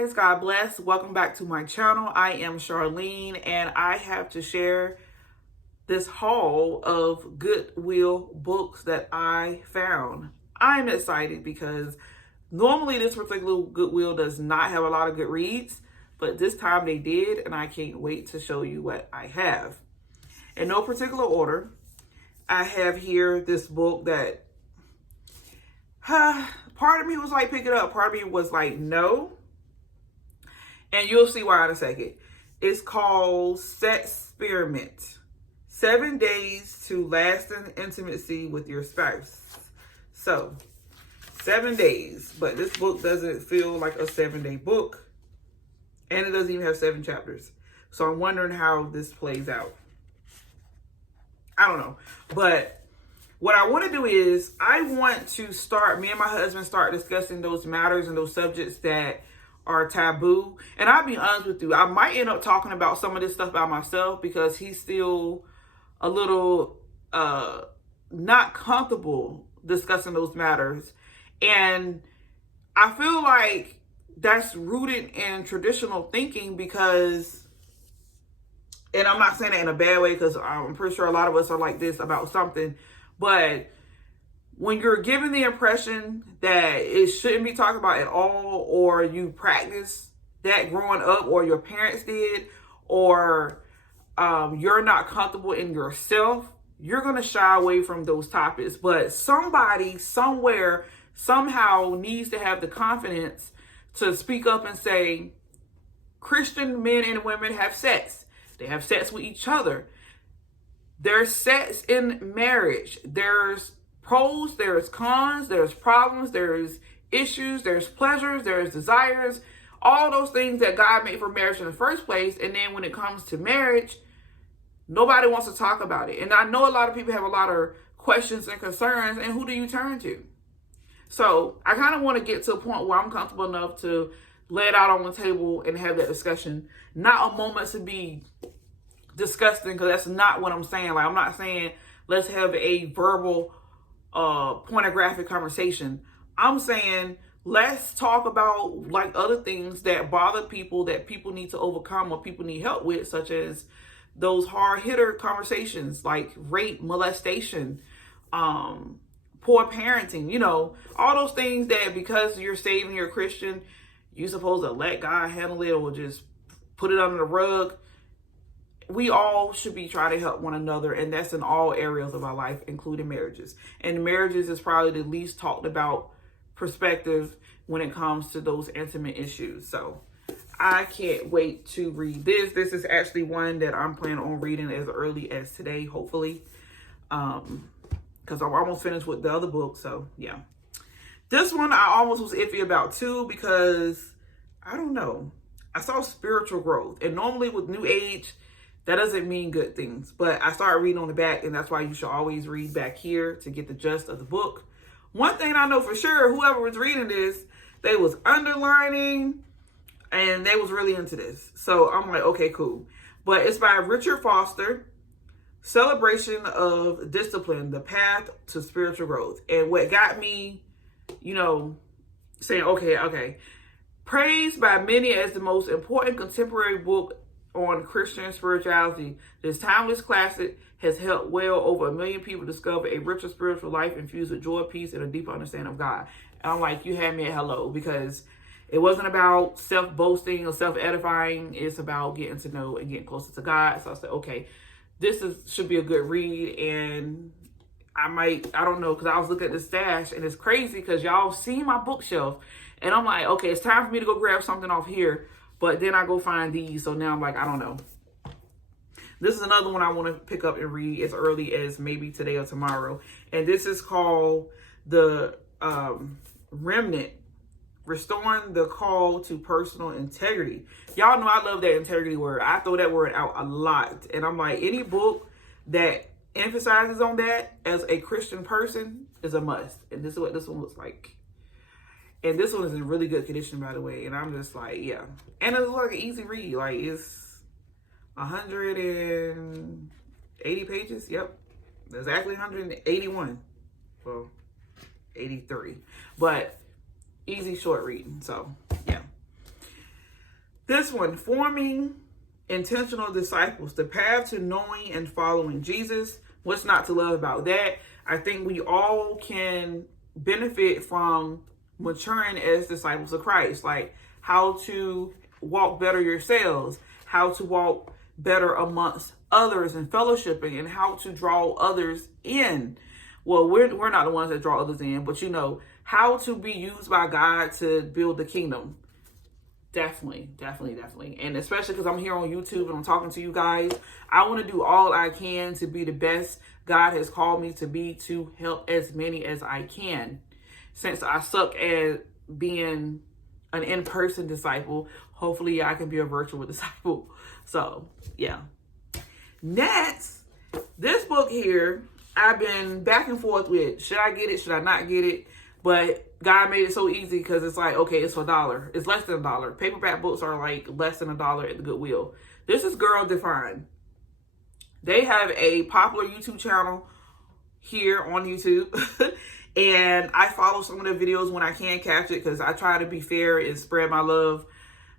guys, God bless. Welcome back to my channel. I am Charlene and I have to share this haul of Goodwill books that I found. I'm excited because normally this particular Goodwill does not have a lot of good reads, but this time they did, and I can't wait to show you what I have. In no particular order, I have here this book that part of me was like, pick it up. Part of me was like, no. And you'll see why in a second. It's called Sexperiment. 7 Days to Lasting Intimacy with Your Spouse. So, 7 days. But this book doesn't feel like a 7-day book. And it doesn't even have 7 chapters. So I'm wondering how this plays out. I don't know. But what I want to do is, I want to start, me and my husband start discussing those matters and those subjects that are taboo. And I'll be honest with you, I might end up talking about some of this stuff by myself because he's still a little not comfortable discussing those matters. And I feel like that's rooted in traditional thinking because, and I'm not saying it in a bad way because I'm pretty sure a lot of us are like this about something, but when you're given the impression that it shouldn't be talked about at all, or you practice that growing up, or your parents did, or you're not comfortable in yourself, you're going to shy away from those topics. But somebody, somewhere, somehow needs to have the confidence to speak up and say, Christian men and women have sex. They have sex with each other. There's sex in marriage. There's pros, there's cons, there's problems, there's issues, there's pleasures, there's desires, all those things that God made for marriage in the first place. And then when it comes to marriage, nobody wants to talk about it. And I know a lot of people have a lot of questions and concerns, and who do you turn to? So I kind of want to get to a point where I'm comfortable enough to lay it out on the table and have that discussion. Not a moment to be disgusting, because that's not what I'm saying. Like, I'm not saying let's have a verbal pornographic conversation. I'm saying let's talk about like other things that bother people, that people need to overcome or people need help with, such as those hard hitter conversations like rape, molestation, poor parenting, you know, all those things that because you're saved and you're a Christian, you're supposed to let God handle it or just put it under the rug. We all should be trying to help one another, and that's in all areas of our life, including marriages. And marriages is probably the least talked about perspective when it comes to those intimate issues. So I can't wait to read this. This is actually one that I'm planning on reading as early as today, hopefully. Because I'm almost finished with the other book, so yeah. This one I almost was iffy about too, because I don't know. I saw spiritual growth, and normally with New Age, that doesn't mean good things. But I started reading on the back, and that's why you should always read back here to get the gist of the book. One thing I know for sure, whoever was reading this, they was underlining, and they was really into this. So I'm like, okay, cool. But it's by Richard Foster, Celebration of Discipline, The Path to Spiritual Growth. And what got me, you know, saying, okay. Praised by many as the most important contemporary book on Christian spirituality, this timeless classic has helped well over 1 million people discover a richer spiritual life infused with joy, peace, and a deeper understanding of God. And I'm like, you had me at hello, because it wasn't about self-boasting or self-edifying. It's about getting to know and getting closer to God. So I said, okay, should be a good read. And I don't know, because I was looking at the stash, and it's crazy because y'all see my bookshelf, and I'm like, okay, it's time for me to go grab something off here. But then I go find these. So now I'm like, I don't know. This is another one I want to pick up and read as early as maybe today or tomorrow. And this is called The Remnant, Restoring the Call to Personal Integrity. Y'all know I love that integrity word. I throw that word out a lot. And I'm like, any book that emphasizes on that as a Christian person is a must. And this is what this one looks like. And this one is in really good condition, by the way. And I'm just like, yeah. And it's like an easy read. Like, it's 180 pages. Yep. Exactly 181. Well, 83. But easy, short reading. So, yeah. This one, forming intentional disciples, the path to knowing and following Jesus. What's not to love about that? I think we all can benefit from maturing as disciples of Christ, like how to walk better yourselves, how to walk better amongst others and fellowshipping, and how to draw others in. Well, we're not the ones that draw others in, but you know, how to be used by God to build the kingdom. Definitely. And especially because I'm here on YouTube and I'm talking to you guys, I want to do all I can to be the best God has called me to be, to help as many as I can. Since I suck at being an in-person disciple, hopefully I can be a virtual disciple. So, yeah. Next, this book here, I've been back and forth with, should I get it, should I not get it? But God made it so easy because it's like, okay, it's for $1. It's less than $1. Paperback books are like less than $1 at the Goodwill. This is Girl Defined. They have a popular YouTube channel here on YouTube. And I follow some of the videos when I can catch it because I try to be fair and spread my love,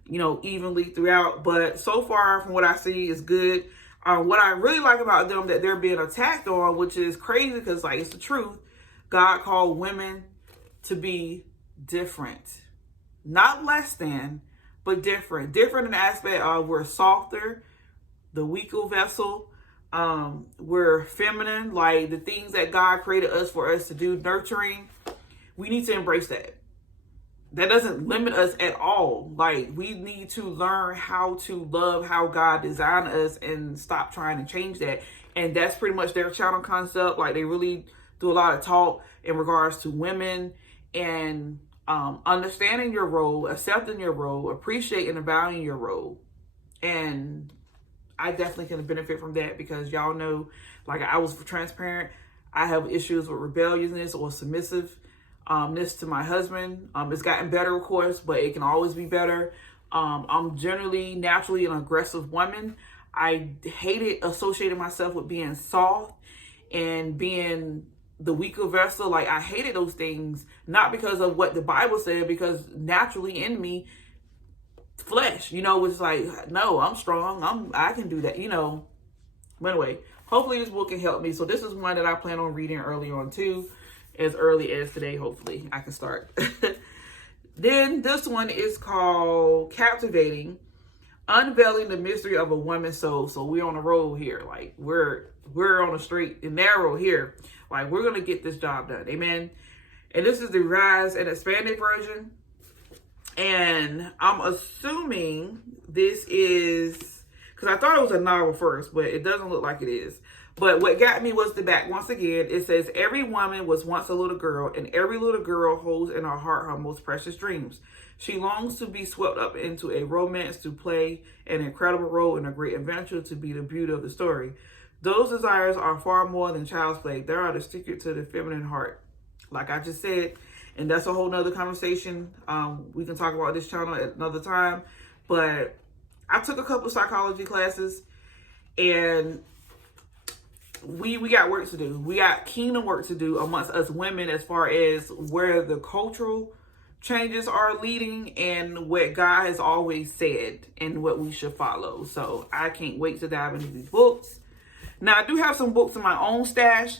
you know, evenly throughout. But so far from what I see is good. What I really like about them that they're being attacked on, which is crazy because like it's the truth. God called women to be different, not less than, but different. Different in the aspect of we're softer, the weaker vessel. We're feminine, like the things that God created us for us to do, nurturing. We need to embrace that. That doesn't limit us at all. Like we need to learn how to love how God designed us and stop trying to change that. And that's pretty much their channel concept. Like they really do a lot of talk in regards to women and understanding your role, accepting your role, appreciating and valuing your role. And I definitely can benefit from that because y'all know, like I was transparent, I have issues with rebelliousness or submissiveness to my husband. It's gotten better, of course, but it can always be better. I'm generally naturally an aggressive woman. I hated associating myself with being soft and being the weaker vessel. Like I hated those things, not because of what the Bible said, because naturally in me, flesh, you know, was like, no, I'm strong. I can do that, you know. But anyway, hopefully this book can help me. So this is one that I plan on reading early on too, as early as today. Hopefully I can start. Then this one is called Captivating, Unveiling the Mystery of a Woman's Soul. So we're on a roll here. Like we're on a straight and narrow here. Like we're going to get this job done. Amen. And this is the Rise and Expanded version. And I'm assuming this is, because I thought it was a novel first, but it doesn't look like it is. But what got me was the back. Once again, it says, every woman was once a little girl, and every little girl holds in her heart her most precious dreams. She longs to be swept up into a romance, to play an incredible role in a great adventure, to be the beauty of the story. Those desires are far more than child's play. They are the secret to the feminine heart. Like I just said, and that's a whole nother conversation. We can talk about this channel at another time. But I took a couple of psychology classes, and we got work to do. We got kingdom work to do amongst us women as far as where the cultural changes are leading and what God has always said and what we should follow. So I can't wait to dive into these books. Now, I do have some books in my own stash.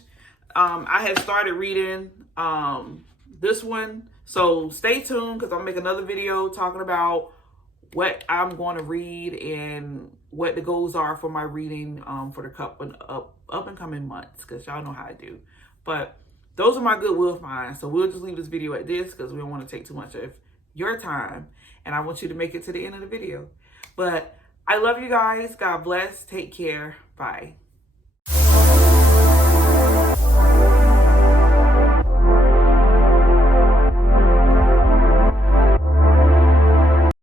I have started reading this one. So stay tuned because I'll make another video talking about what I'm going to read and what the goals are for my reading for the up and coming months, because y'all know how I do. But those are my goodwill finds. So we'll just leave this video at this because we don't want to take too much of your time. And I want you to make it to the end of the video. But I love you guys. God bless. Take care. Bye.